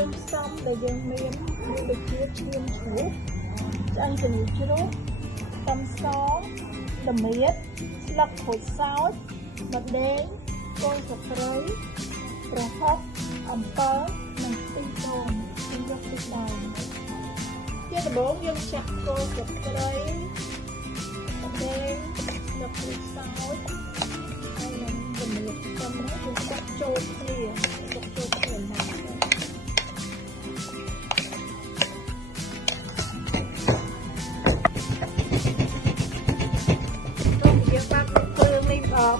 រឿងផ្សំដែលយើងមានដូចជាឈាមជ្រូកឆ្អឹងជំនីជ្រូកខ្ទឹមសល្មៀតស្លឹកក្រូចសើចម្ទេសគល់ស្លឹកគ្រៃប្រហុកអំបិលនិងខ្ទិះដូងយើងយកពីដើមជាដំបូងយើងចាក់គល់ស្លឹកគ្រៃម្ទេសស្លឹកក្រូចសើចហើយនឹងល្មៀតខ្ទឹមនេះយើងចាក់ចូលគ្នាទុកចូលគ្នាណា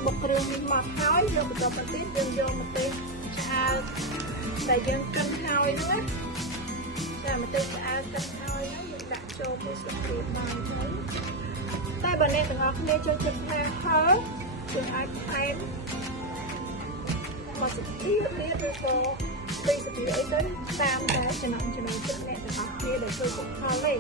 បុកគ្រឿងនេះមកហើយយកបន្តបន្តិចយើងយកម្ទេសឆ្អើរដែលយើងកិនហើយហ្នឹងណាចាម្ទេសឆ្អើរកិនហើយហ្នឹងយើងដាក់ចូលទៅស្លឹកក្រៀមបានទៅតែបើអ្នកទាំងអស់គ្នាចូលចិត្តណាហើយើងអាចថែមមកស្ទីទៀតឬក៏ពីស្ទីអីទៅតាមតែចំណង់ចំណូលចិត្តអ្នកទាំងអស់គ្នាដែលចូលចិត្តផលទេ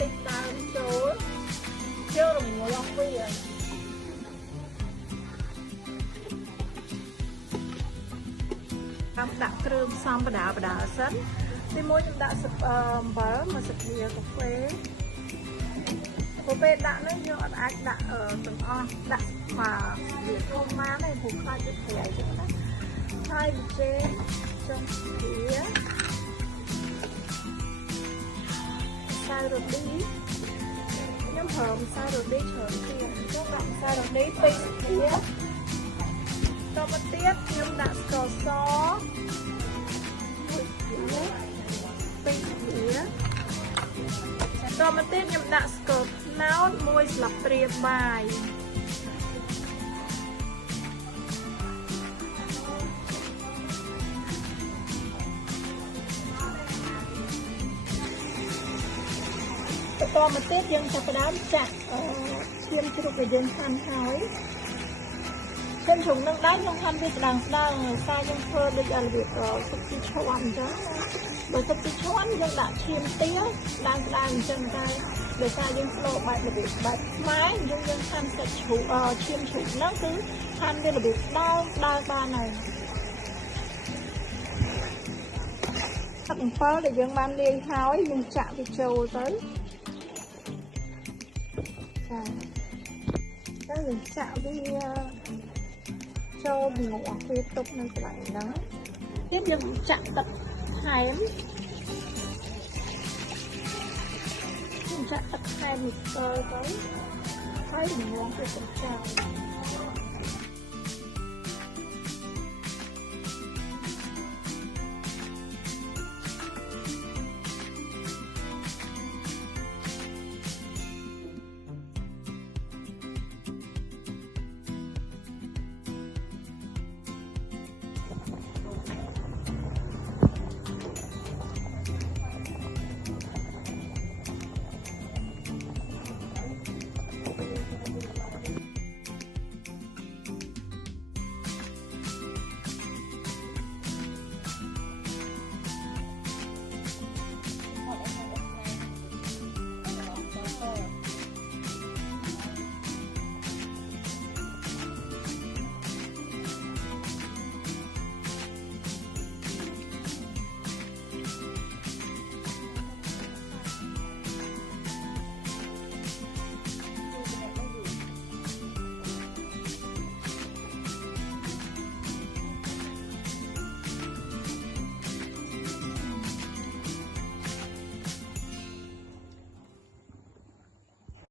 តិចដើមចូលចូលរំងាស់វាតាមដាក់គ្រឿងផ្សំបដាសិនទីមួយខ្ញុំដាក់អំបិលមួយស្លាបកាហ្វេពេលដាក់នេះយើងអត់អាចដាក់ទាំងអស់ដាក់មកវាធំបានទេព្រោះខ្លាចទៅប្រៃចឹងណាហើយប៊ីចេងចុងវាសារ៉ូឌីខ្ញុំប្រើម្សៅរ៉ូឌីច្រើនទៀតខ្ញុំដាក់ម្សៅរ៉ូឌី2ស្លាបតមកទៀតខ្ញុំដាក់ស្ករស1ស្លាប2ស្លាបតមកទៀតខ្ញុំដាក់ស្ករត្នោត1ស្លាបព្រាបាយបន្តមកទៀតយើងចាប់ផ្ដើមចាក់ឈាមជ្រូកដែលយើងហាន់ហើយឈាមជ្រូកនឹងដែរខ្ញុំហាន់វាស្ដើងសារយើងធ្វើដូចរបៀបទឹកទីឈាន់អញ្ចឹងបើទឹកទីឈាន់យើងដាក់ឈាមទាស្ដើងអញ្ចឹងតែដោយសារយើងស្លបែបរបៀបបែបខ្មែរយើងហាន់សាច់ជ្រូកឈាមជ្រូកហ្នឹងគឺហាន់វារបៀបស្ដើងបានហើយទឹកអំពិលដែលយើងបានលាយហើយយើងចាក់វាចូលទៅចាយើងចាក់វាចូលបង្ងាស់វាទុកនៅកន្លែងហ្នឹងទៀតយើងចាក់ទឹកថែមយើងចាក់ទឹកថែមនេះទៅហើយបង្ងាស់វាទៅចោល